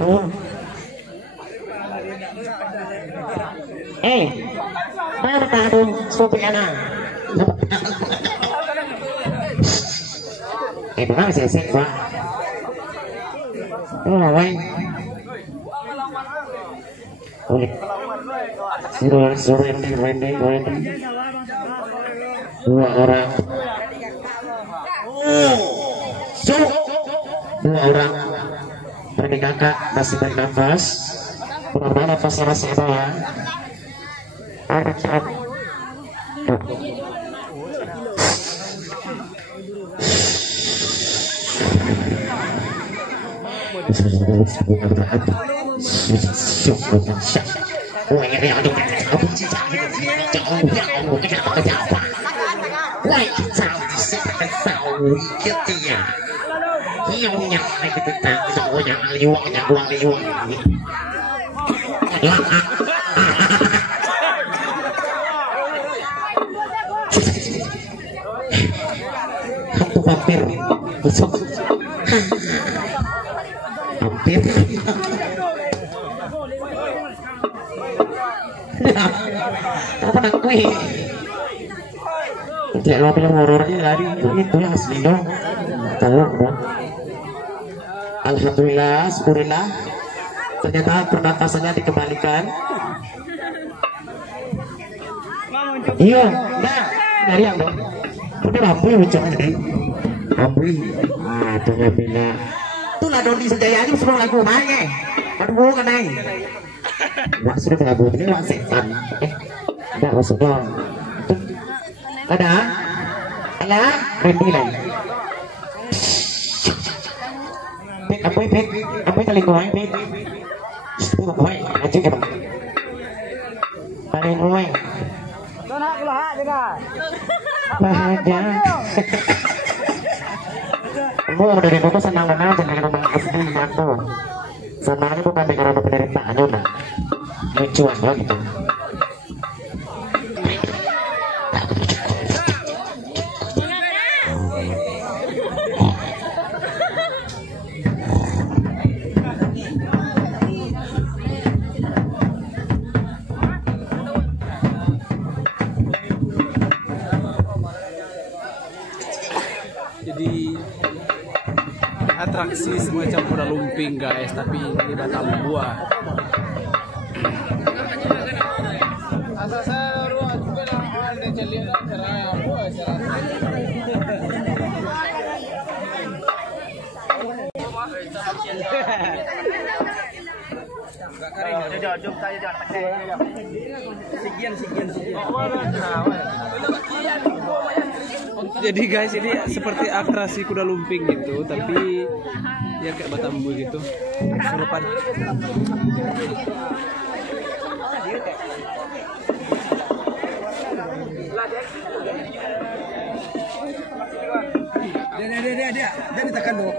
Oh. Mana kadung supir anak? Bang sesek Pak. Oh, woi. Rendi. Dua orang. Dua orang. Rendi kakak masih bernafas. Benar-benar nafasnya masih ada ya. Hantu vampir besok hampir apa nakui tidak lo film horornya lari itu yang asli dong tahu dong. Alhamdulillah, syukurillah ternyata pernapasannya dikembalikan. Iya, nah dari yang dong udah rapi macam ini rapi tunggu bila itu lah Dodi Sejaya aja semua lagu mainnya aduh kan naik nggak sudah lagu ini wak setan nggak masuknya ada Randy lagi pek apa kali kau main pek itu kau main aja kan kalian kau main bahagia mau dari itu senang-senang dengan orang asli itu senangnya bukan dengan penderitaannya udah lucu aja gitu. Jadi atraksi semacam kuda lumping guys, tapi di Batam buah. Jadi guys, ini seperti atraksi kuda lumping gitu, tapi ya kayak Batambu gitu, serupan. Dia ditekan dulu.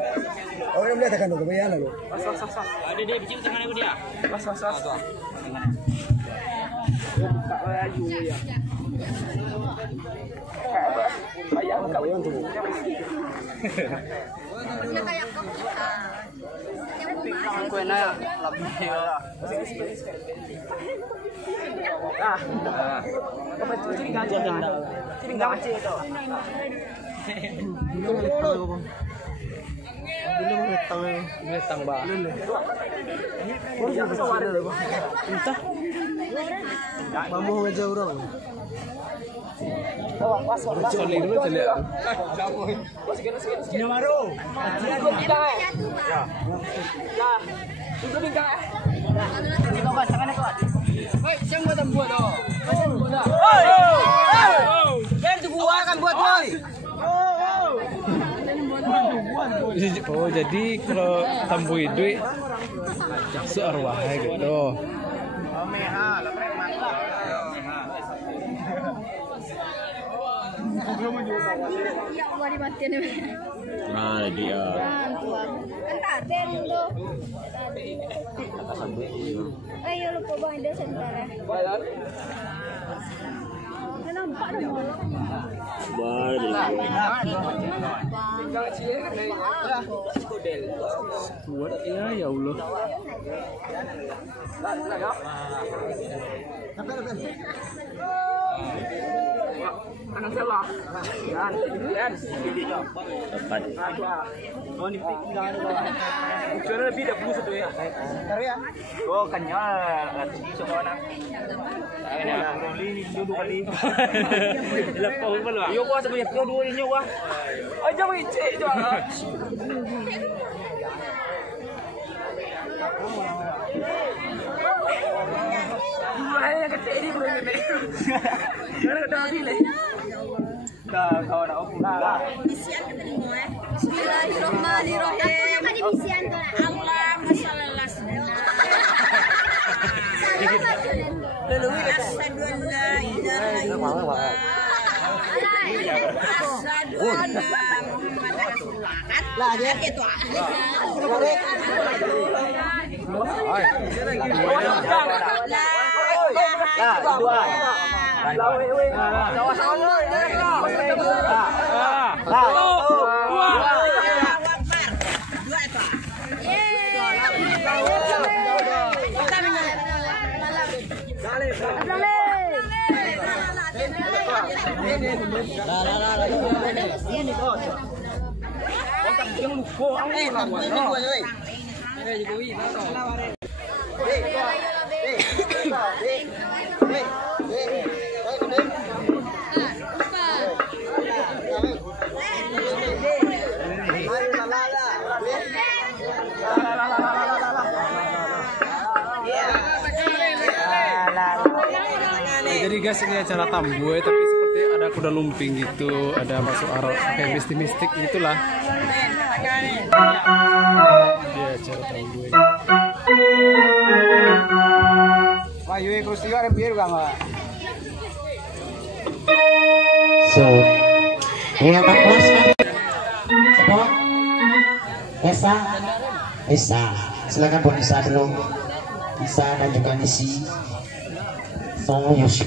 Oh, dia tekan dulu, bayar lalu. Ada dia bicing tangan aku dia. Was. Betang ba. Entah. Mamu aja orang. Sorry dulu tadi. Nyamaru. Oh, jadi kalau tambui duit searwahnya gitu. Nah, dia. Ayo lupa bang ada sebentar. Buat ya Allah. Anak saya lah. Dan. Dapat. Oh ni tinggal ada. Cara lebih dah bulu satu ya. Tahu ya? Oh kanyal. Semua nak. Ini rolling dua kali. Lepas pun lah. Yo kuah sebenarnya kau dua ini kuah. Aja mengicik je. Buahnya kecil ni boleh ni. Mana dah ni? Dah kau nak apa dah? Bisian kita ni mo Bismillahirrahmanirrahim. Aku yang tadi bisian tu. Allahumma shalli ala sayyidina. Lalu asyhadu an la ilaha illallah. Asyhadu anna Muhammadar Rasulullah. Lah dia itu. Jadi guys, ini acara Tambuai tapi seperti ada kuda lumping gitu, ada masuk arah kayak mistik-mistik gitulah. Dia acara Tambuai. Wah, yuk terus juga ada biar bang. So, yang kelas Siapa? Esa. Silakan buat Esa dulu. Esa dan juga Nisi. So, Yoshi.